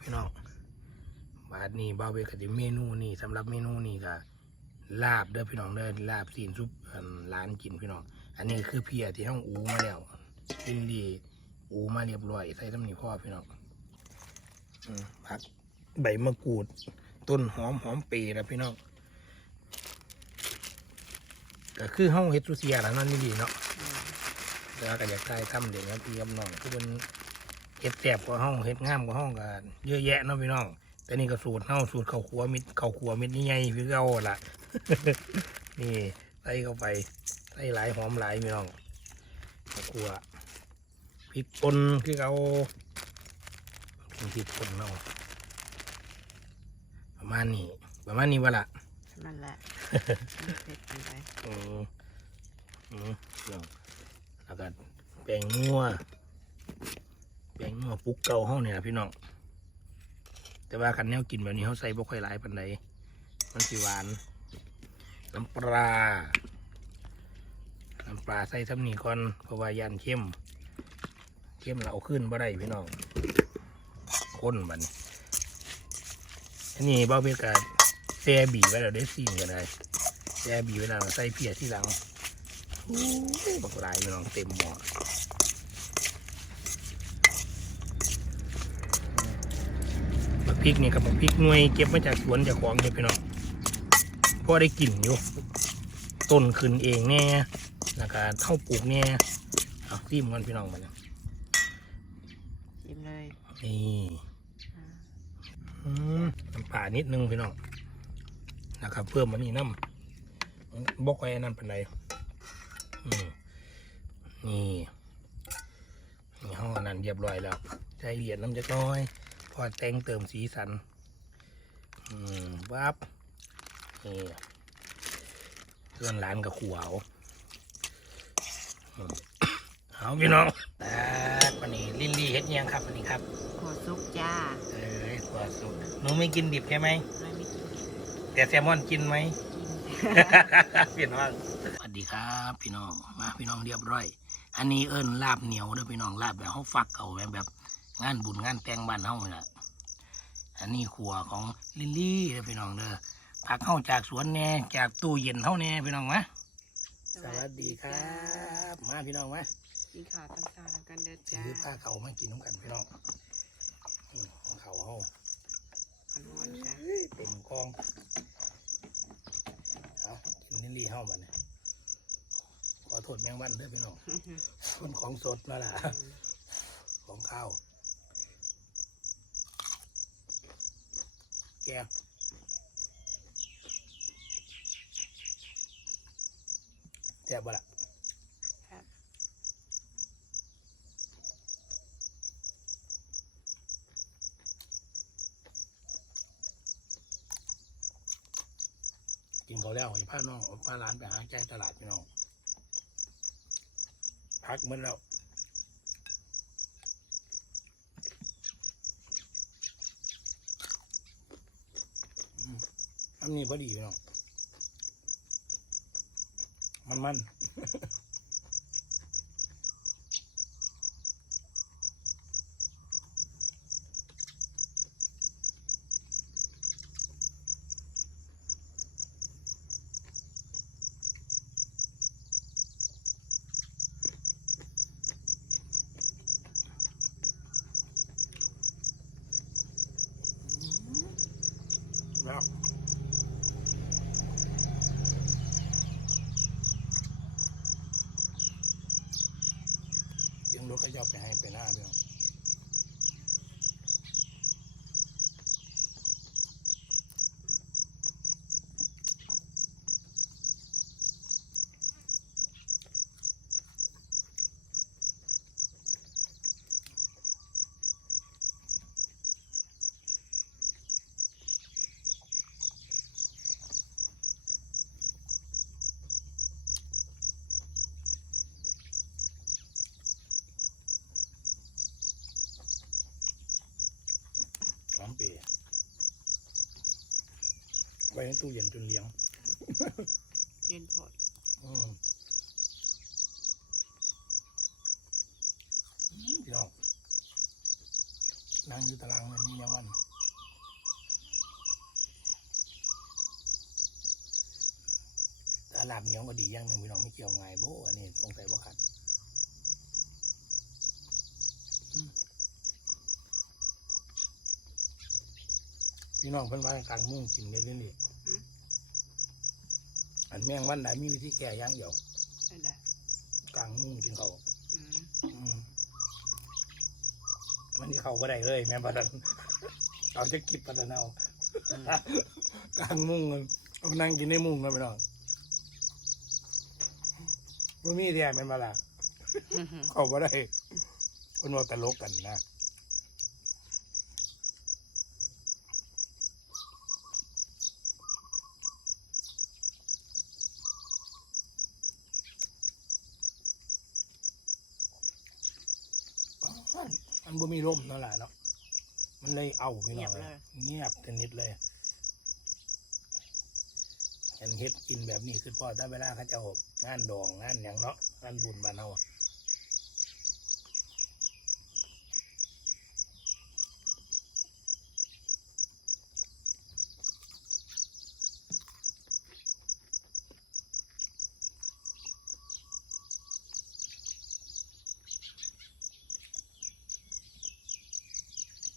พี่น้องบาดนี้บาเวก็จะเมนูนี่สำหรับเมนูนี่ก็ลาบเด้อพี่น้องเด้อลาบซีนซุปร้านกินพี่น้อง อันนี้คือเพียที่ห้องอูมาแล้วกินดีอูมาเรียบร้อยใส่ตำหนิพ่อพี่น้องอผักใบมะกรูด ต้นหอมหอมเปรย์แล้วพี่น้องก็คือห้องเฮ็ดซุเซียแล้วนั่นนี่ดีเนาะแล้วก็อยากได้ทำเด็กนะพี่กับน้องคือเป็น เฮ็ดแสบกว่าห้องเฮ็ดงามกว่าห้องกันเยอะแยะเนาะพี่น้อง แต่นี่ก็สูตรเฮาสูตรข้าวคั่วมิดข้าวคั่วมิดนี่ไงคือเก่าล่ะ นี่ใส่เข้าไปใส่หลายหอมหลายพี่น้องข้าวคั่วพริกป่นคือเอาพริกป่นเนาะประมาณนี้ประมาณนี้วะล่ะนั่นแหละเผ็ดกันไปอืมอืมเรื่องแล้วก็แป้งนัว แป้งนัวปลุกเก่าเฮาเนี่ยพี่น้องแต่ว่าคันแนวกินแบบนี้เขาใส่บ่ค่อยหลายปานใดมันสิหวาน น้ำปลา น้ำปลาใส่ซ้ำนี่ก่อนเพราะว่ายันเข้ม เข้มเราเอาขึ้นบ่ได้พี่น้องข้นมันอันนี้เบ้าเบียกับแซ่บีไว้แล้วได้ซีนกันเลยแซ่บีไว้แล้วใส่เพียที่หลังบักลายพี่น้องเต็มหม้อ บัก พริกนี่กับบักพริกหน่วยเก็บมาจากสวนจากของเนี่ยพี่น้องพอได้กลิ่นอยู่ ต้นขึ้นเองแน่แล้วก็เข้าปลูกแน่เอาซิมกันพี่น้องมันยชิมเลยนี่อ่าอืมน้ำปลานิดนึงพี่น้องนะครับ เพิ่มมันนี่น้ำบอกไว้นั่นเป็นไรอืมนี่นี่ห้องอันนั้นเรียบร้อยแล้วใจเหรียญน้ำจะน้อยพ อแต่งเติมสีสัน อืมวับนี่เพื่อนร้านกับขวเอาอืมเอาพี่น้องแต่วันนี้ลิลลี่เฮ็ดยังครับวันนี้ครับขอซุปจ้า เอ้ยขวสุกหนูไม่กินดิบใช่ไหมไม่ไม่กินแต่แซลมอนกินไหมกินพี่น้องสวัสดีครับ พี่น้อง มาพี่น้องเรียบร้อย อันนี้เอิ้นลาบเหนียวเด้อพี่น้องลาบแบบเขาฟักเก่าแบบแบบ งานบุญงานแต่งบ้านเฮานี่แหละอันนี้ขัวของลิลลี่เด้อพี่น้องเด้อผักเฮาจากสวนแน่จากตู้เย็นเฮาแน่พี่น้องมาสวัสดีครับ มาพี่น้องมากินขาตั้งตาทำกันเด้อถืจ้าอผ้าเขามากินน้ำกันพี่น้องอืมของเขาเฮาขันหอนจ้าเต็มกองเอากินลิลลี่เฮาบัดนี้ขอโทษแมงวันเด้อพี่น้องมันของสดนั่นแหละของข้าว แกงแซ่บบ่ล่ะครับกินเขาวแล้วให้พาน้องพาร้านไปหาใจตลาดพี่น้องพักเหมือนแล้ว อันนี้พอดีพี่น้องมันมัน แล้วยังรถก็ยอบ ไปให้ไปหน้าพี่น้อง ในตู้เย็นจนเหลียงเย็นพอดพี่น้องนั่งอยู่ตารางเลยนี่ยังวันตาลาบเหนียวก็ดีอย่างหนึ่งพี่น้องไม่เกี่ยวไงโบอันนี้สงสัยว่าขัดพี่น้องเพิ่นว่าการมุ่งกินได้เรื่อยๆ อันแมงวันไหนมีวิธีแก้อย่างเดียวใช่ได้กลางมุ่งกินเขาวอืมอืมมันที่เขาบ่ได้เลย แม่นบ่ดันเอาจะกิบปะดันเอากลางมุ้งกันเอานั่งกินในมุ้งนะพี่น้องบ่มีแท้แม่นบ่ล่ะเขาบ่ได้คนว่าตลกกันนะมัน บ่มีลมเนาะล่ะเนาะมันเลยเอาพี่น้องเงียบกันนิดเลยเห็นเฮ็ดกินแบบนี้คือพอได้เวลาเขาเจะงานดองงานอย่างเนาะงานบุญบ้านเฮา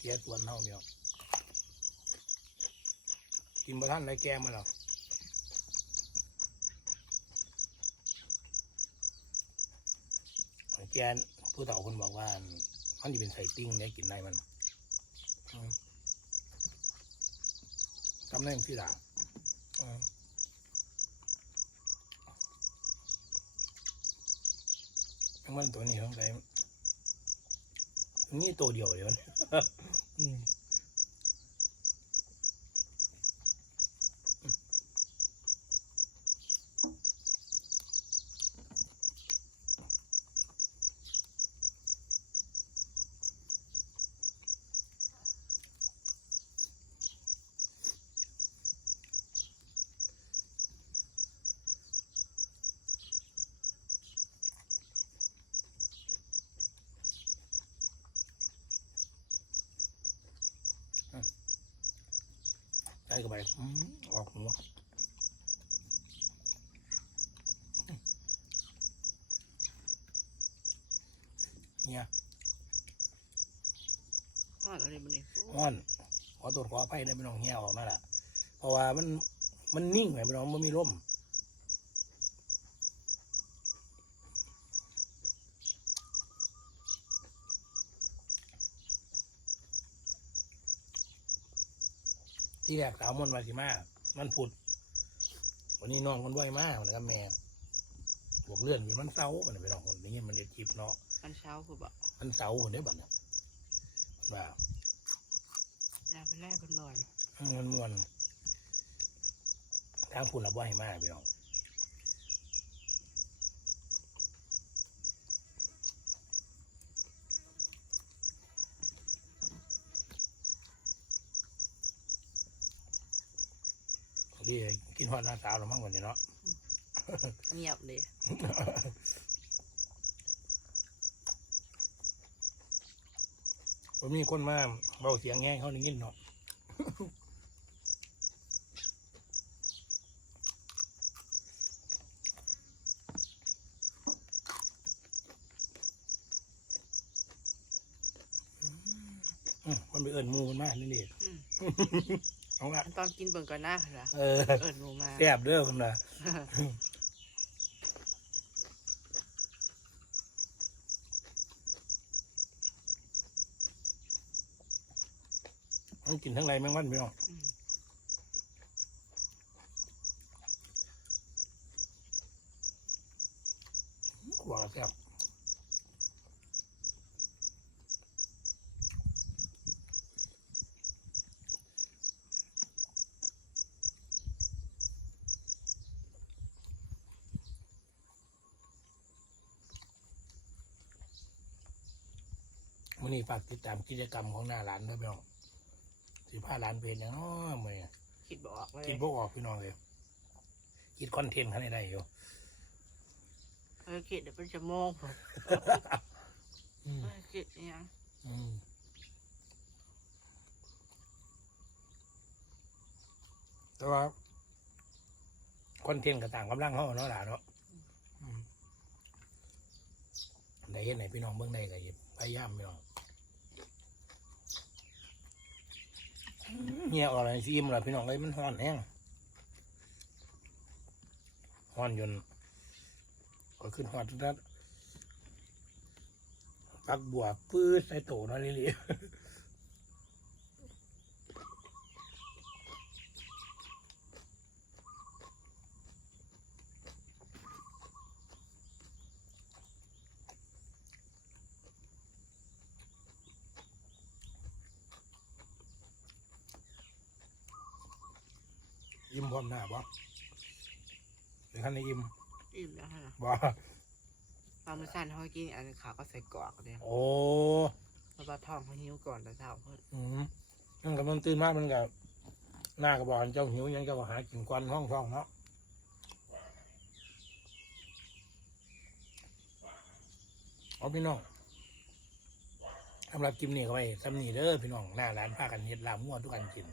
อะเกียติวันเฮาเดียวกินบ่ทันได้แก้มาแล้วแกนผู้เฒ่าคนบอกว่า มันจะเป็นไข่ปิ้งเนี่ยกินได้มันทำได้ยังที่ด่าอืมมันตัวนี้ต้องใช้ นี่ตัวเดียวเดียวนะอืมใส่เข้าไปอืมออกหัวเนี่ยทอดอะไรมันนี่ห้อนขอตรวจขออภัยได้พี่น้องเหี้ยออกนั่นแหละเพราะว่ามันมันนิ่งไงพี่น้องมันมีลม ที่แรกสาวมนต์วาสิมา มันผุด วันนี้น้องมันไหวมากนะครับแม่บวกเลื่อนเป็นมันเสาร์มันไปน้องคนนี้มันเด็ดคลิปเนาะอันเช้าคือแบบมันเสาร์คนนี้บัดเนี่ยว่าลาไปแรกเป็นหน่อยอืมมันมวนทางพูดรับว่าให้มากพี่น้อง ดีกินหอดหน้าสาวหรือมั้งวันนี้เนาะเงียบเลยผมมีคนมาเบาเสียงแห้งเขาได้ยินเนาะอืมมันไปเอิญมูมันมากนี่นี่อืม เอาละตอนกินเบิ่งก่อนหน้าเหรอเออเอิญหมูมาแซ่บเด้อคุณนะมันกินทั้งไรแมงวันพี่น้องอืมขวาแซ่บ วันนี้ฝากติดตามกิจกรรมของหน้าร้านด้วยพี่น้องสิผ้าร้านเป็นอย่างน้อยมือคิดบออกเลยคิดบกออกพี่น้องเลยคิดคอนเทนต์ขนาดใดอยู่เออคิดเดี๋ยวเป็นชั่วโมงผมอืมเออคิดอหยังอืมแต่ว่าคอนอนเทนต์กับต่างกำลังเขาเนาะหล่ะเนาะอืมได้เห็นไหนพี่น้องเบื้องในก็หยิบพยายามพี่น้อง เงี่ยออกอะไรซีมล่ะพี่น้องเลยมันห้อนแห้งห้อนจนก็ขึ้นฮอดทุกท่านปักบัวปื้ดใส่โตเนาะลิลี่ มพร้อมหน้าบ่หรือท่านได้ยิ้มอิ่มแล้วฮะบ่ปลาหมึกสั้นเขากินอันนี้ขาวก็ใส่กรอกเนี่ยโอ้เพราะว่าท้องเขาหิวก่อนแต่เช้าเพิ่นอืมนั่นกับมันตื่นมามันกับหน้ากับบอกเจ้าหิวยังเจ้าก็หากินควันห้องท้องเนาะเอาพี่น้องสำหรับกิมนี่เขาไปสำนีเด้อพี่น้องหน้าร้านพากันเฮ็ดลาบมั่วทุกกันกินไป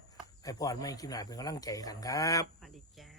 พอดไม่กินหนาเป็นกำลังใจกันครับ สวัสดีจ้า